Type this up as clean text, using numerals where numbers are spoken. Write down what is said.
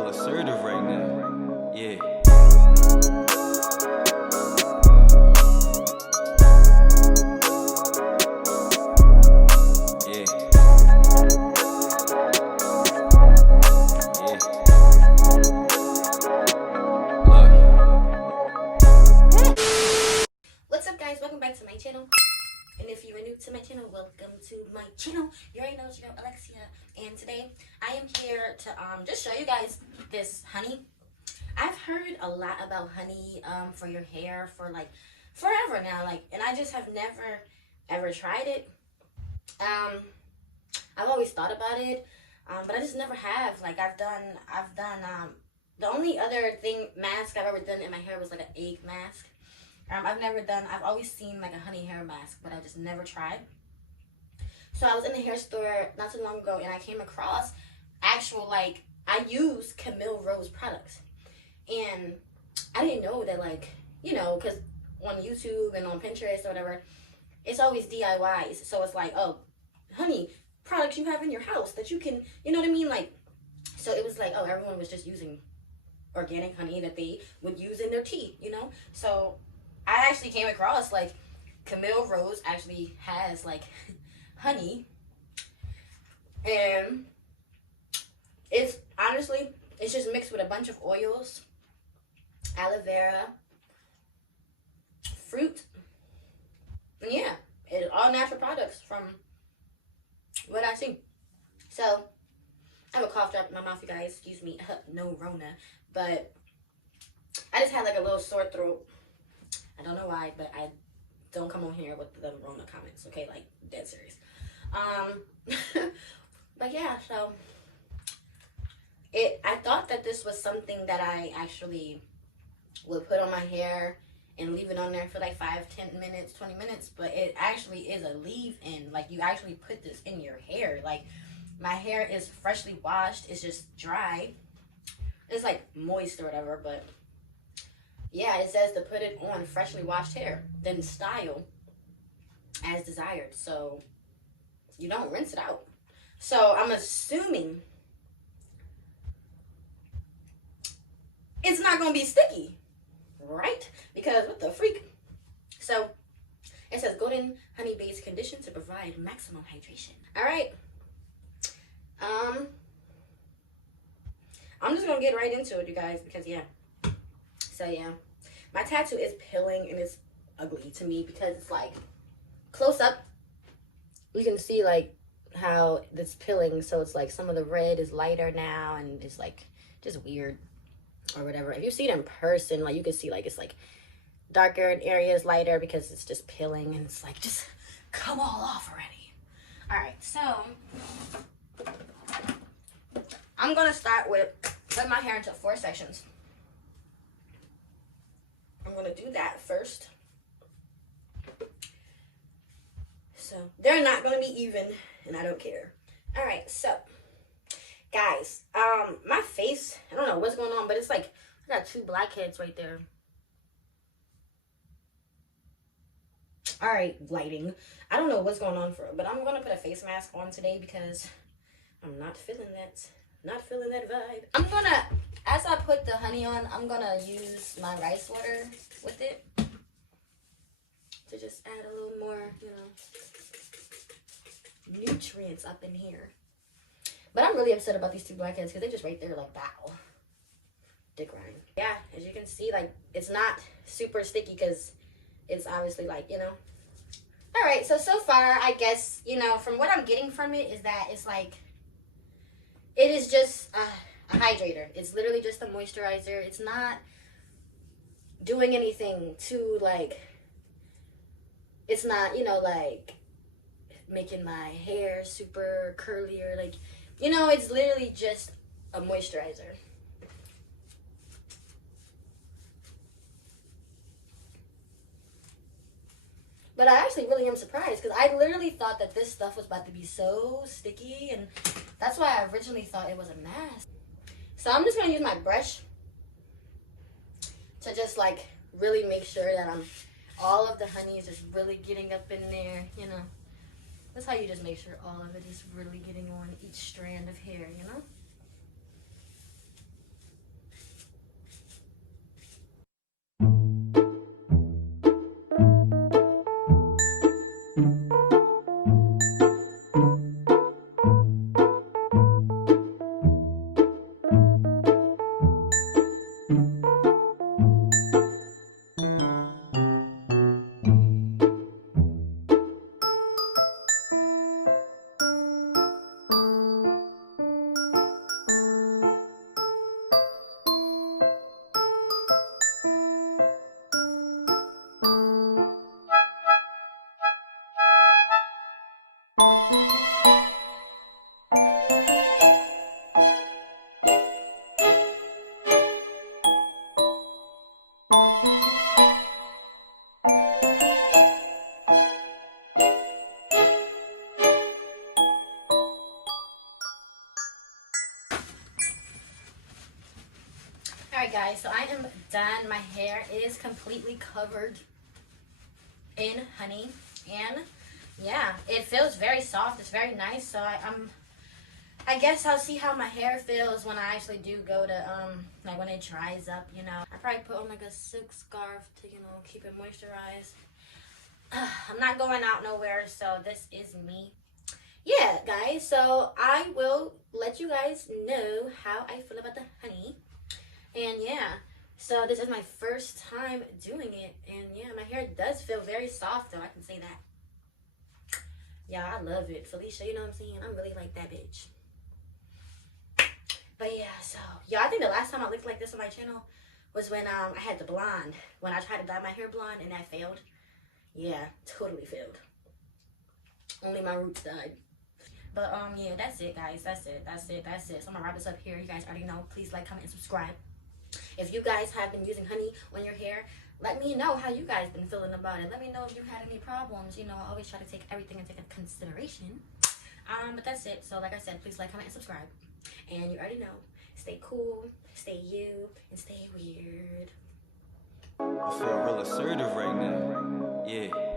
real assertive right now. Yeah. Yeah. Yeah. What's up, guys? Welcome back to my channel. And if you are new to my channel, welcome to my channel. You already know it's your girl Alexia, and today I am here to just show you guys this honey. I've heard a lot about honey for your hair for like forever now, and I just have never ever tried it. I've always thought about it, but I just never have. I've done the only other mask I've ever done in my hair was like an egg mask. I've always seen like a honey hair mask, but I just never tried. So I was in the hair store not too long ago, and I came across actual, I use Camille Rose products. And I didn't know that, because on YouTube and on Pinterest or whatever, it's always DIYs. So it's like, oh, honey, products you have in your house that you can, you know what I mean? So it was like, oh, everyone was just using organic honey that they would use in their tea, So I actually came across Camille Rose actually has honey, and it's honestly just mixed with a bunch of oils, aloe vera, fruit, and yeah, it's all natural products from what I see. So I have a cough drop in my mouth, you guys. Excuse me, no Rona, but I just had a little sore throat. I don't know why, but I don't come on here with the Rona comments, okay? Dead serious. But yeah, so I thought that this was something that I actually would put on my hair and leave it on there for 5-10 minutes, 20 minutes, but it actually is a leave-in. You actually put this in your hair. My hair is freshly washed. It's just dry. It's moist or whatever, but yeah, it says to put it on freshly washed hair, then style as desired. So you don't rinse it out. So I'm assuming it's not going to be sticky, right? Because what the freak? So it says golden honey based condition to provide maximum hydration. All right. I'm just going to get right into it, you guys, because yeah. So yeah, my tattoo is peeling and it's ugly to me because it's close up. You can see how it's peeling. So it's some of the red is lighter now and it's just weird or whatever. If you see it in person, you can see it's darker in areas, lighter because it's just peeling and it's just come all off already. All right, so I'm gonna start with putting my hair into 4 sections. I'm going to do that first. So they're not going to be even, and I don't care. All right, so guys, my face, I don't know what's going on, but it's I got 2 blackheads right there. All right, lighting. I don't know what's going on but I'm going to put a face mask on today because I'm not feeling that. Not feeling that vibe. I'm going to, as I put the honey on, I'm going to use my rice water with it to just add a little more, nutrients up in here. But I'm really upset about these 2 blackheads because they're just right there bow. Dick rind. Yeah, as you can see, it's not super sticky because it's obviously All right, so far, I guess, from what I'm getting from it is that it's it is just a hydrator. It's literally just a moisturizer. It's not doing anything to it's not, making my hair super curly or it's literally just a moisturizer. But I actually really am surprised because I literally thought that this stuff was about to be so sticky, and that's why I originally thought it was a mask. So I'm just going to use my brush to just really make sure that all of the honey is just really getting up in there, That's how you just make sure all of it is really getting on each strand of hair, Alright guys, so I am done. My hair is completely covered in honey, and yeah, it feels very soft. It's very nice. So I guess I'll see how my hair feels when I actually do go to like when it dries up, you know. I probably put on like a silk scarf to, you know, keep it moisturized. I'm not going out nowhere, so this is me. Yeah, guys, so I will let you guys know how I feel about the honey. And yeah, so this is my first time doing it, and yeah, my hair does feel very soft, though, I can say that. Yeah, I love it. Felicia, you know what I'm saying? I'm really like that bitch. But yeah, so yeah, I think the last time I looked like this on my channel was when I had the blonde. When I tried to dye my hair blonde and that failed. Yeah, totally failed. Only my roots died. But yeah, that's it, guys. That's it. So I'm gonna wrap this up here. You guys already know. Please like, comment, and subscribe. If you guys have been using honey on your hair, let me know how you guys been feeling about it. Let me know if you had any problems. You know, I always try to take everything into consideration. But that's it. So like I said, please like, comment, and subscribe. And you already know, stay cool, stay you, and stay weird. I feel real assertive right now. Yeah.